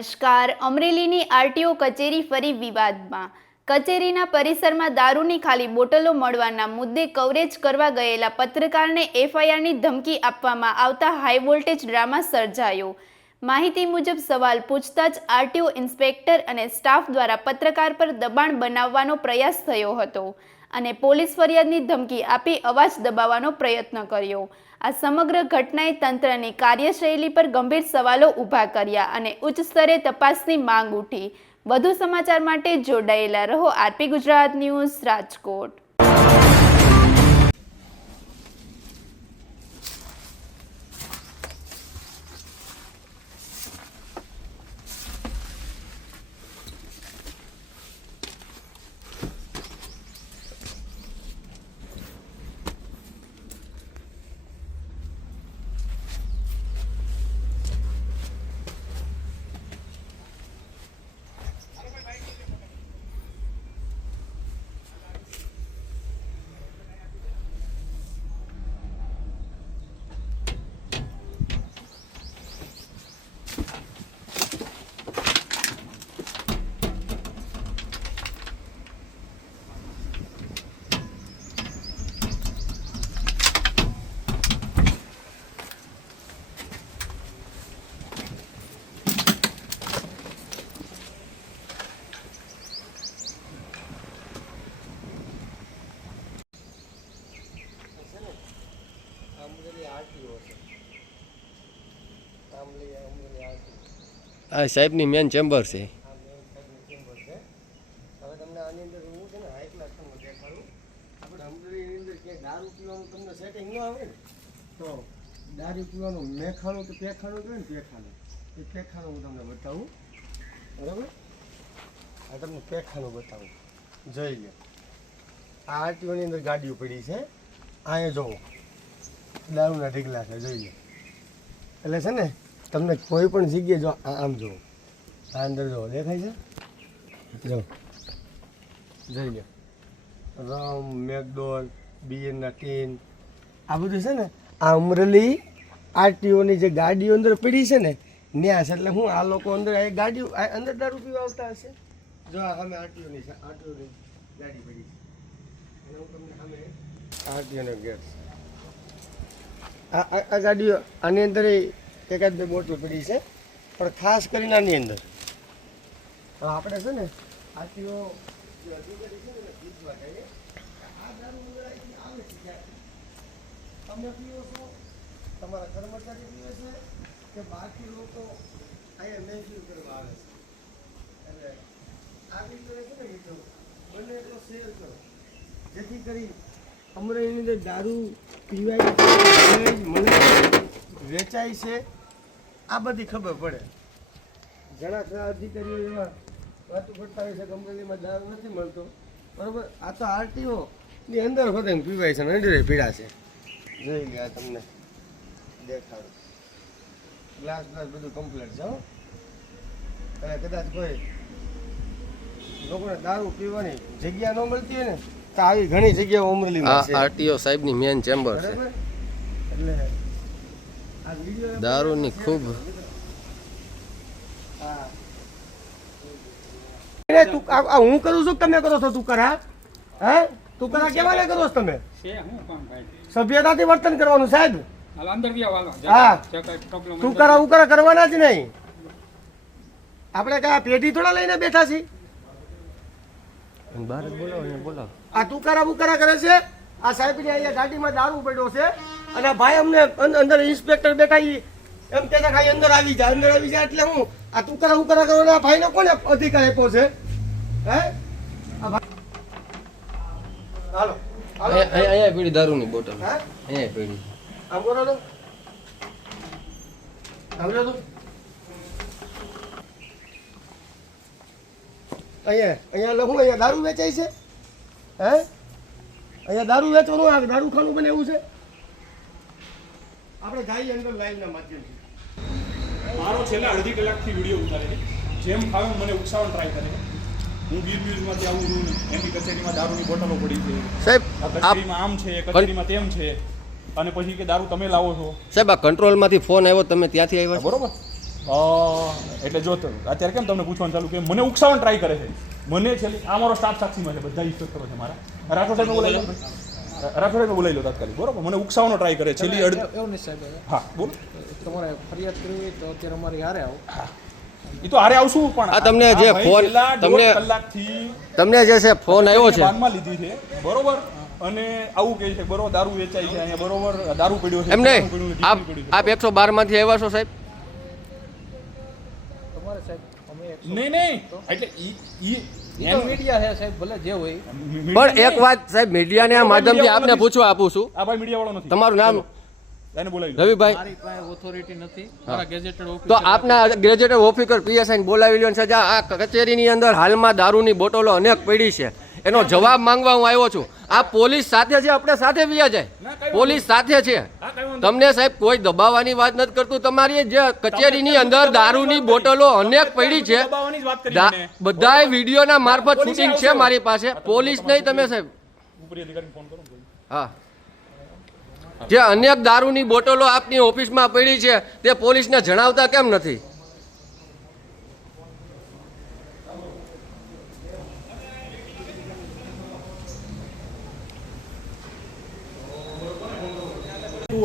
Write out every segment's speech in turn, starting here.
નમસ્કાર. અમરેલીની આરટીઓ કચેરી ફરી વિવાદમાં. કચેરીના પરિસરમાં દારૂની ખાલી બોટલો મળવાના મુદ્દે કવરેજ કરવા ગયેલા પત્રકારને એફઆઈઆરની ધમકી આપવામાં આવતા હાઈ વોલ્ટેજ ડ્રામા સર્જાયો. માહિતી મુજબ સવાલ પૂછતા જ આરટીઓ ઇન્સ્પેક્ટર અને સ્ટાફ દ્વારા પત્રકાર પર દબાણ બનાવવાનો પ્રયાસ થયો હતો અને પોલીસ ફરિયાદની ધમકી આપી અવાજ દબાવવાનો પ્રયત્ન કર્યો. આ સમગ્ર ઘટનાએ તંત્રની કાર્યશૈલી પર ગંભીર સવાલો ઊભા કર્યા અને ઉચ્ચ સ્તરે તપાસની માંગ ઉઠી. વધુ સમાચાર માટે જોડાયેલા રહો આરપી ગુજરાત ન્યૂઝ રાજકોટ. આ સાહેબની મેન ચેમ્બર છે. હવે તમને આની અંદર એવું છે ને હાઈ ક્લાસ તમને દેખાડું. આપણે અમરેલીની અંદર ક્યાંય દારૂ પીવાનું તમને સેટિંગ ન આવે ને તો દારૂ પીવાનું મેખાણું કે પેખાણું જોઈએ ને પેખાણું એ પેખાણું હું તમને બતાવું. બરાબર? આ તમને પેખાણું બતાવું. જોઈ લો. આ આરટીઓની અંદર ગાડીઓ પડી છે. અહીંયા જોવો દારૂના ઢીગલા છે. જોઈ લો. એટલે છે ને તમને કોઈ પણ જગ્યાએ જો આમ જુઓ આ અંદર જુઓ દેખાય છે જો જોઈ લો રમ મેકડોલ બિયરના ટીન આ બધું છે ને આ અમરેલી આરટીઓની જે ગાડીઓ અંદર પડી છે ને ન્યા છે. એટલે હું આ લોકો અંદર આ ગાડીઓ અંદર દારૂ પીવા આવતા હશે. જો આ સામે આરટીઓની છે. આરટીઓની ગાડી પડી છે અને હું તમને સામે આરટીઓનો ગેટ આ ગાડીઓ આની અંદર એકાદ બે બોટલ પડી છે પણ ખાસ કરીને આની અંદર આપણે છે ને આરટીઓ જે અધિકારી છે ને પૂછવા જઈએ આ દારૂ અંદર અહીંથી આવે છે ક્યારે તમે પીવો છો તમારા કર્મચારી પીવે છે કે બાકી લોકો અહીંયા મહેસૂલ કરવા આવે છે. એટલે આ રીતે છે ને મિત્રો બંને એટલો શેર કરો જેથી કરી અમરેલીની અંદર દારૂ પીવાય મને વેચાય છે આ બધી ખબર પડે. ઘણા ખરા અધિકારીઓ એવા વાતો કરતા હોય છે કે અમરેલીમાં દારૂ નથી મળતો. બરાબર? આ તો આરટીઓ ની અંદર હોતે પીવાય છે અંદર પીડા છે. જોઈ લે આ તમને દેખાડું ગ્લાસ બધું કમ્પ્લીટ છે. અને કદાચ કોઈ લોકોને દારૂ પીવાની જગ્યા ન મળતી હોય ને તો આવી ઘણી જગ્યાઓ અમરેલીમાં છે. આરટીઓ સાહેબની મેન ચેમ્બર છે. બરાબર? એટલે આ વિડિયો દારૂની ખૂબ હું કરું છું તમે કરો છો તુકારા? હે તુકારા કેવા લે કરો છો તમે? સભ્યતાથી વર્તન કરવાનું સાહેબ. હા તુકારા ઉકારા કરવાના જ નહીં. આપણે કયા પેઢી થોડા લઈને બેઠા છીએ? બહાર બોલાવો. આ તુકારા બુકારા કરે છે. આ સાહેબની અહીંયા ગાડીમાં દારૂ પડ્યો છે અને ભાઈ અમને અંદર ઇન્સ્પેક્ટર બેઠા એમ કે ખાઈ અંદર આવી જાય એટલે હું આ તુકારા ઉકારા કરવાના ભાઈને કોને અધિકાર આપ્યો છે? હે હાલો અહીંયા પીડી દારૂની બોટલ હે અહીંયા પીડી આમ કરો તો સમજો તો અહીંયા લખું અહીંયા દારૂ વેચાય છે. હે અહીંયા દારૂ વેચવાનું આ દારૂ ખાનું બને એવું છે. આપણે જઈએ અંદર લાઈવના માધ્યમથી. મારો છેલ્લા અડધી કલાકથી વિડીયો ઉતારે છે. જેમ ફાવે મને ઉકસાવવાનો ટ્રાય કરે છે. હું ગીર ન્યૂઝમાંથી આવું છું એમની કચેરીમાં દારૂની બોટલો પડી છે સાહેબ. આ કચેરીમાં આમ છે કચેરીમાં તેમ છે અને પછી કે દારૂ તમે લાવો છો. સાહેબ આ કંટ્રોલમાંથી ફોન આવ્યો તમે ત્યાંથી આવ્યા છો? બરોબર એટલે જો અત્યારે કેમ તમને પૂછવાનું ચાલુ કે મને ઉકસાવવાનું ટ્રાય કરે છે મને છેલ્લી આ મારો સ્ટાફ સાક્ષીમાં છે બધા ઇન્સ્પેક્ટરો છે મારા રાઠોડ સાહેબને બોલાવી લો રાઠોડ સાહેબને બોલાવી લો તાત્કાલિક બરોબર મને ઉકસાવવાનો ટ્રાય કરે છેલ્લી એવું નહીં સાહેબ હા બોલો તમારે ફરિયાદ કરવી હોય તો અત્યારે અમારી હારે આવો એ તો હારે આવશું પણ આ તમને જે ફોન કલાકથી તમને જે છે ફોન આવ્યો છે બાનમાં લીધી છે બરોબર અને આવું કહે છે બરોબર દારૂ વેચાય છે અહીંયા બરોબર દારૂ પડ્યો છે એમ નહીં આપ 112 માંથી આવ્યા છો સાહેબ તમારે સાહેબ અમે નહીં એટલે મીડિયા છે સાહેબ ભલે જે હોય પણ એક વાત સાહેબ મીડિયાના માધ્યમથી આપને પૂછવા આપું છું આ ભાઈ મીડિયા વાળો નથી તમારું નામ એને બોલાવી લો રવિભાઈ મારી પાસે ઓથોરિટી નથી મારા ગેઝેટેડ તો ઓફિસર આપના ગ્રેજ્યુએટ ઓફિસર પીએસઆઈ બોલાવી લ્યો છે આ કચેરીની અંદર હાલમાં દારૂની બોટલો અનેક પડી છે એનો જવાબ માંગવા હું આવ્યો છું આ પોલીસ સાથે છે આપણે સાથે વ્યા જાય પોલીસ સાથે છે તમને સાહેબ કોઈ દબાવવાની વાત નથી કરતું તમારી જે કચેરીની અંદર દારૂની બોટલો અનેક પડી છે દબાવવાની જ વાત કરી મને. બધાય વિડીયોના મારફત શૂટિંગ છે મારી પાસે પોલીસ નહીં તમે સાહેબ ઉપરી અધિકારીને ફોન કરો ને. હા જે અનેક દારૂની બોટલો આપની ઓફિસમાં પડી છે તે પોલીસને જણાવતા કેમ નથી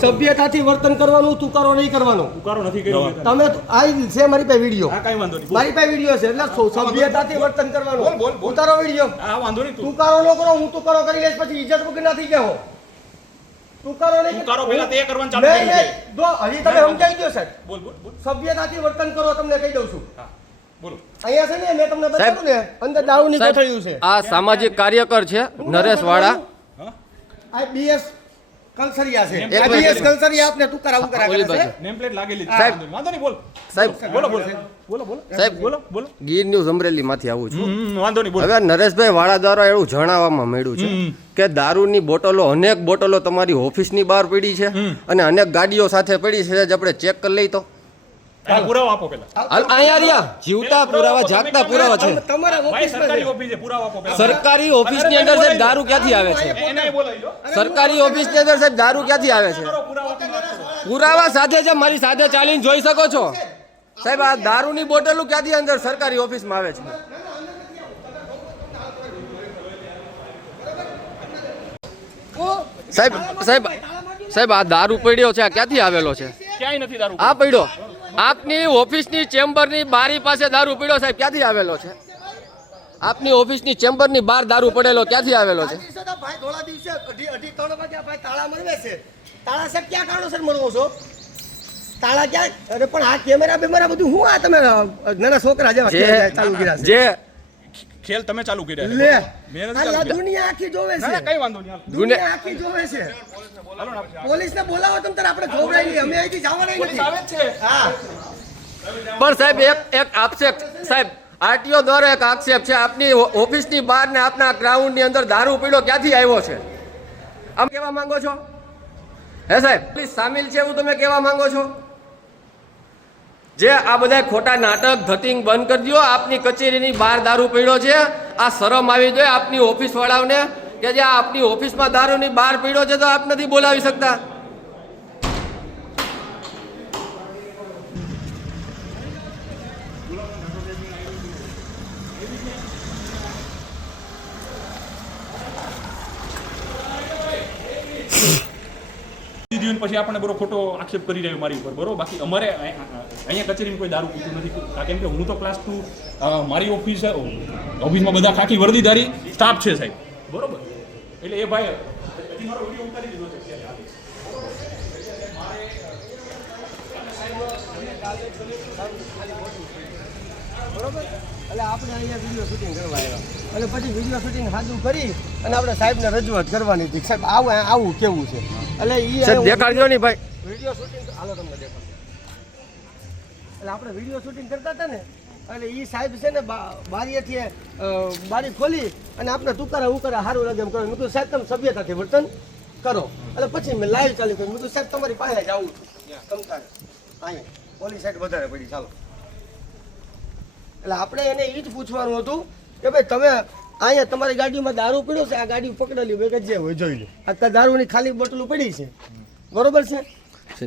સભ્યતાથી વર્તન કરવાનું, તુકારો નહીં કરવાનો. ઉકારો નથી કર્યો મેં તને. તમે આ છે મારી પાસે વિડીયો, હા કાંઈ વાંધો નહીં બોલ. મારી પાસે વિડીયો છે એટલે સભ્યતાથી વર્તન કરવાનું. બોલ. ઉતારો વિડીયો. હા વાંધો નહીં તું તુકારો ન કરો, હું તુકારો કરી લઈશ પછી ઇજ્જત વગર ના થઈ જાઓ. તુકારો નહીં. ઉકારો પહેલા તે કરવાનું ચાલુ નહીં, કર્યું છે. નહીં. જો હજી તમે સમજાઈ ગયો સાહેબ. બોલ સભ્યતાથી વર્તન કરો, તમને કહી દઉં છું. હા બોલો અહીંયા છે ને મેં તમને બતાવ્યું ને અંદર દારૂની કોથળીઓ છે. આ સામાજિક કાર્યકર છે નરેશ વાળા હા આ બીએસ કલસરિયા છે. એક આ બીએસ કલસરિયા આપને તુકારા ઉકારા કરે ઓલી છે. બાજુ. નેમ પ્લેટ લાગેલી છે સાહેબ. વાંધો નહીં બોલ સાહેબ બોલો સાહેબ બોલો ગીર ન્યૂઝ અમરેલી માંથી આવું છું વાંધો નહીં બોલ હવે નરેશભાઈ વાળા દ્વારા એવું જણાવવામાં મળ્યું છે કે દારૂની બોટલો અનેક બોટલો તમારી ઓફિસની બહાર પડી છે અને અનેક ગાડીઓ સાથે પડી છે જે આપણે ચેક કરી લઈ તો એનો પુરાવો આપો પહેલા અહીંયા રહ્યા જીવતા પુરાવા જાગતા પુરાવા છે તમારા ભાઈ ઓફિસમાં સરકારી ઓફિસ છે પુરાવો આપો પહેલા સરકારી ઓફિસની અંદર સાહેબ દારૂ ક્યાંથી આવે છે એને બોલાવી લો સરકારી ઓફિસની અંદર સાહેબ દારૂ ક્યાંથી આવે છે પુરાવો આપીને વાત કરો. પુરાવા સાથે છે મારી સાથે ચાલીને જોઈ શકો છો સાહેબ આ દારૂની બોટલો ક્યાંથી અંદર સરકારી ઓફિસમાં આવે છે સાહેબ સાહેબ સાહેબ આ દારૂ પડ્યો છે આ ક્યાંથી આવેલો છે ક્યાંય નથી દારૂ આ પડ્યો આપની ઓફિસની ચેમ્બરની બારી પાસે દારૂ પડ્યો સાહેબ ક્યાંથી આવેલો છે આપની ઓફિસની ચેમ્બરની બહાર દારૂ પડેલો ક્યાંથી આવેલો છે ભાઈ ધોળા દિવસે અઢી 3 વાગ્યા ભાઈ તાળા મળવે છે. તાળા સાહેબ ક્યાં કારણોસર મળવો છો? તાળા ક્યાં? અરે પણ આ કેમેરા બેમેરા બધું હું આ તમે નાના છોકરા જેવા ખેલ ચાલુ કર્યા છે. જે ખેલ તમે ચાલુ કર્યા છે. લે મેં નથી આ ચાલુ કર્યા. દુનિયા આખી જોવે ના, ના, છે. કઈ વાંધો નહીં હાલ. દુનિયા આખી જોવે છે. હાલો ને આપણે. પોલીસને બોલાવો તમ તારે આપણે જોવડાવી અમે અહીંથી જવાના પોલીસ નથી. આવે જ છે હા પણ સાહેબ એક આક્ષેપ સાહેબ આરટીઓ દ્વારા એક આક્ષેપ છે આપની ઓફિસની બહાર ને આપના ગ્રાઉન્ડની અંદર દારૂ પીડો ક્યાંથી આવ્યો છે આમ કહેવા માંગો છો હે સાહેબ પોલીસ સામેલ છે એવું તમે કહેવા માંગો છો જે આ બધા ખોટા નાટક ધતિંગ બંધ કરી દો આપની કચેરીની બહાર દારૂ પીડ્યો છે આ શરમ આવી જોઈએ આપની ઓફિસ વાળાઓને કે જે આપની ઓફિસમાં દારૂની બહાર પીડ્યો છે તો આપ નથી બોલાવી શકતા દીધું ને પછી આપણને બરો ખોટો આક્ષેપ કરી રહ્યો મારી ઉપર બરોબર બાકી અમારે અહીંયા કચેરીમાં કોઈ દારૂ પીતું નથી કેમ કે હું તો ક્લાસ 2 મારી ઓફિસમાં બધા ખાખી વર્દીધારી સ્ટાફ છે સાહેબ બરોબર એટલે એ ભાઈ હજી મારો વિડીયો ઉતારી દીધો છે અત્યારે બરોબર એટલે આપણે અહીંયા વિડીયો શૂટિંગ કરવા આવ્યા અને પછી વિડીયો શૂટિંગ સાદું કરી અને આપણે સાહેબને રજૂઆત કરવાની હતી સાહેબ આવું કેવું છે એટલે સાહેબ દેખાડજો નહીં ભાઈ વિડીયો શૂટિંગ હાલો તમને દેખાડો એટલે આપણે વિડીયો શૂટિંગ કરતા હતા ને એટલે એ સાહેબ છે ને બારીએથી બારી ખોલી અને આપણે તુકારા ઉકારા સારું લાગે એમ કરો મેં કીધું સાહેબ તમે સભ્યતાથી વર્તન કરો એટલે પછી મેં લાઈવ ચાલુ કર્યું મેં કીધું સાહેબ તમારી પાસે જ આવું છું તમતારે અહીંયા પોલીસ સાઈડ વધારે પડી ચાલો એટલે આપણે એને એ જ પૂછવાનું હતું કે ભાઈ તમે અહીંયા તમારી ગાડીમાં દારૂ પીડ્યો છે આ ગાડી પકડેલી બે જે હોય જોઈ લો આ દારૂની ખાલી બોટલો પડી છે બરોબર છે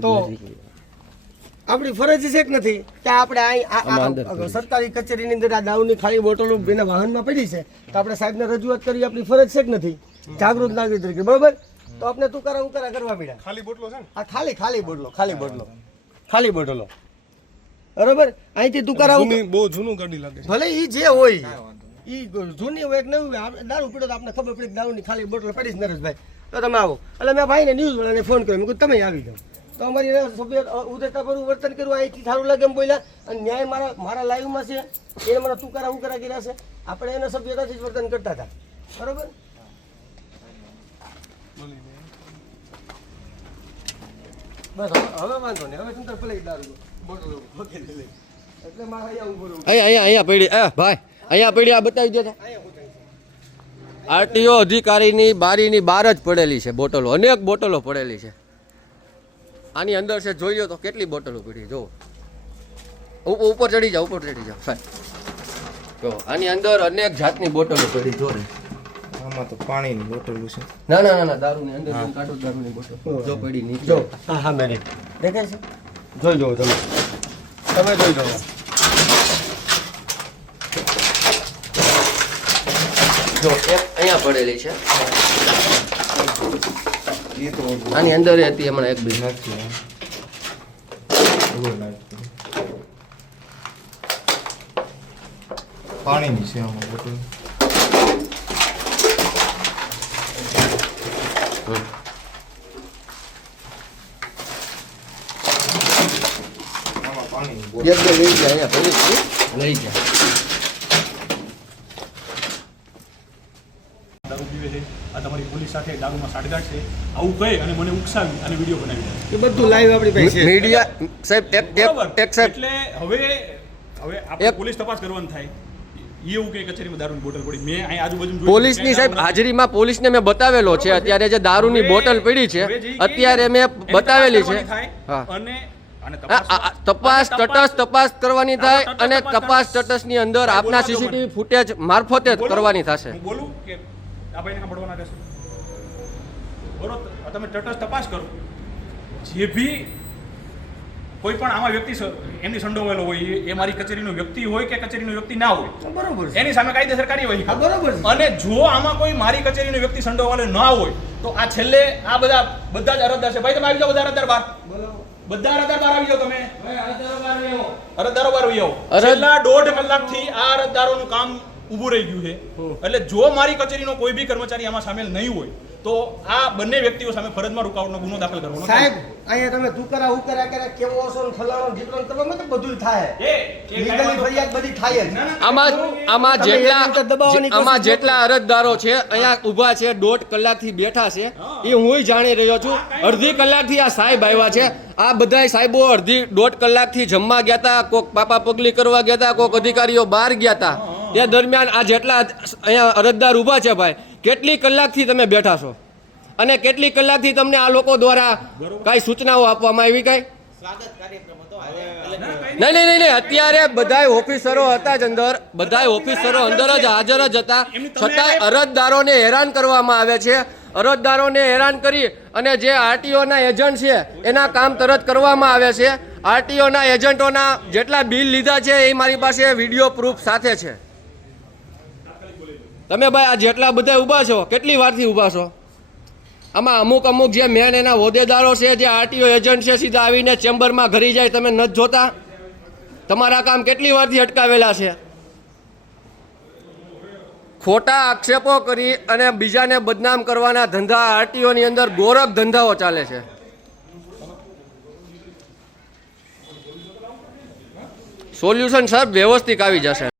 તો આપણી ફરજ છે કે નથી કે આપણે આમાં અંદર આ સરકારી કચેરીની અંદર આ દારૂની ખાલી બોટલો એના વાહનમાં પડી છે તો આપણે સાહેબને રજૂઆત કરી આપણી ફરજ છે કે નથી જાગૃત નાગરિક તરીકે બરોબર તો આપણે તુકારા ઉકારા કરવા પડ્યા ખાલી બોટલો છે ને આ ખાલી બોટલો બરોબર અહીંથી તુકારા બહુ જૂનું ગાડી લાગે છે. ભલે ઈ જે હોય ઈ જૂની હોય કે નવી હોય દારૂ પીડો તો આપણે ખબર પડી કે દારૂની ખાલી બોટલ પડી છે નરેશભાઈ તો તમે આવો એટલે મેં ભાઈને ન્યૂઝ વાળાને ફોન કર્યો મેં કીધું તમે આવી જાઓ તો અમારી સભ્ય ઉદયતાભરું વર્તન કર્યું અહીંથી સારું લાગે એમ બોલ્યા અને ન્યાય મારા લાઈવમાં છે એ મારા તુકારા ઉકારા કર્યા છે આપણે એના સભ્યતાથી જ વર્તન કરતા હતા બરોબર બસ હવે વાંધો નહીં હવે ચિંતા ભલે દારૂ બોટલો વગેરે લઈ એટલે મારે અહીંયા ઉભું રહેવું અહીંયા પડી ભાઈ અહીંયા પડી આ બતાવી દેતા આરટીઓ અધિકારીની બારીની બહાર જ પડેલી છે બોટલો અનેક બોટલો પડેલી છે આની અંદર છે જોઈ લો તો કેટલી બોટલો પડી જો ઉપર ચડી જાઓ સાહેબ જો આની અંદર અનેક જાતની બોટલો પડી જો રે આમાં તો પાણીની બોટલો છે. ના દારૂની અંદર કાઢો દારૂની બોટલ જો પડી નીચે જો હા મેરે દેખાય છે જોઈ લો તમે જોઈ લો જો એક અહીંયા પડેલી છે એ તો આની અંદર હતી હમણાં એક બી નથી પાણીની છે આમાં બોટલ. આમાં પાણીની બોટલ. એક બે લઈ ગયા અહીંયા પડી છે લઈ ગયા દારૂ પીવે છે આ તમારી પોલીસ સાથે દારૂમાં સાઠગાંઠ છે આવું કહે અને મને ઉકસાવી અને વિડીયો બનાવી દે. એ બધું લાઈવ આપણી પાસે છે મીડિયા સાહેબ બરાબર. એક સાહેબ એટલે હવે આપણે પોલીસ તપાસ કરવાની થાય એ એવું કે કચેરીમાં દારૂની બોટલ પડી મેં અહીં આજુબાજુ જોયું પોલીસની ક્યાંય સાહેબ દારૂ નથી. હાજરીમાં પોલીસને મેં બતાવેલો છે અત્યારે જે દારૂની બોટલ પડી છે હવે જે કે અત્યારે મેં એની બતાવેલી છે તપાસ કરવાની હા થાય અને તપાસ તટસ્થ તપાસ કરવાની થાય અને તપાસ તટસ્થની અંદર આપના બોલવા દો સીસીટીવી ફૂટેજ મારફતે જ કરવાની થશે હું બોલું કે આ ભાઈને સાંભળવાના રહેશે બરોબર તમે તટસ્થ તપાસ કરો જે ભી કોઈ પણ આમાં વ્યક્તિ એમની સંડોવાયેલો હોય એ મારી કચેરીનો વ્યક્તિ હોય કે કચેરીનો વ્યક્તિ ના હોય બરોબર છે એની સામે કાયદેસર કાર્યવાહી હા કરો. બરોબર છે અને જો આમાં કોઈ મારી કચેરીનો વ્યક્તિ સંડોવાયેલો ના હોય તો આ છેલ્લે આ બધા જ અરજદાર છે ભાઈ તમે આવી જાઓ બધા અરજદાર બહાર બધા અરજદાર બહાર આવી જાઓ તમે અરજદારો બહાર આવી જાઓ છેલ્લા 1.5 કલાકથી આ અરજદારોનું કામ ઊભું રહી ગયું છે એટલે જો મારી કચેરીનો કોઈ બી કર્મચારી આમાં સામેલ નહીં હોય તો આ બંને વ્યક્તિઓ સામે ફરજમાં રૂકાવટનો ગુનો દાખલ કરવાનો સાહેબ અહીંયા તમે તુકારા ઉકારા કરે કેવો હશો ને ફલાણો ઢીકણો કરવામાં તો બધું થાય લીગલી ફરિયાદ બધી થાય જ આમાં તમે એવી રીતે દબાવવાની આમાં કોશિશ જેટલા અરજદારો છે અહીંયા ઊભા છે 1.5 કલાકથી બેઠા છે એ હું જાણી રહ્યો છું અડધી કલાકથી આ સાહેબ આવ્યા છે આ બધાય સાહેબો 1.5 કલાકથી જમવા ગયા હતા કોક પાપા પગલી કરવા ગયા હતા કોક અધિકારીઓ બહાર ગયા હતા એ દરમિયાન આ જેટલા અહીંયા અરજદાર ઊભા છે ભાઈ કેટલી કલાકથી તમે બેઠા છો અને કેટલી કલાકથી તમને આ લોકો દ્વારા કાંઈ સૂચનાઓ આપવામાં આવી કાંઈ નહીં અત્યારે બધાય ઓફિસરો હતા જ અંદર બધાય ઓફિસરો અંદર જ હાજર જ હતા છતાંય અરજદારોને હેરાન કરવામાં આવે છે અરજદારોને હેરાન કરી અને જે આરટીઓના એજન્ટ છે એના કામ તરત કરવામાં આવે છે આરટીઓના એજન્ટોના જેટલા બિલ લીધા છે એ મારી પાસે વિડીયો પ્રૂફ સાથે છે તમે ભાઈ આ જેટલા બધા ઊભા છો કેટલી વારથી ઊભા છો આમાં અમુક જે મેન એના હોદ્દેદારો છે જે આરટીઓ એજન્ટ છે સીધા આવીને ચેમ્બરમાં ઘરી જાય તમે નથી જોતા તમારા કામ કેટલી વારથી અટકાવેલા છે ખોટા આક્ષેપો કરી અને બીજાને બદનામ કરવાના ધંધા આરટીઓની અંદર ગોરખ ધંધાઓ ચાલે છે સોલ્યુશન સાહેબ વ્યવસ્થિત આવી જશે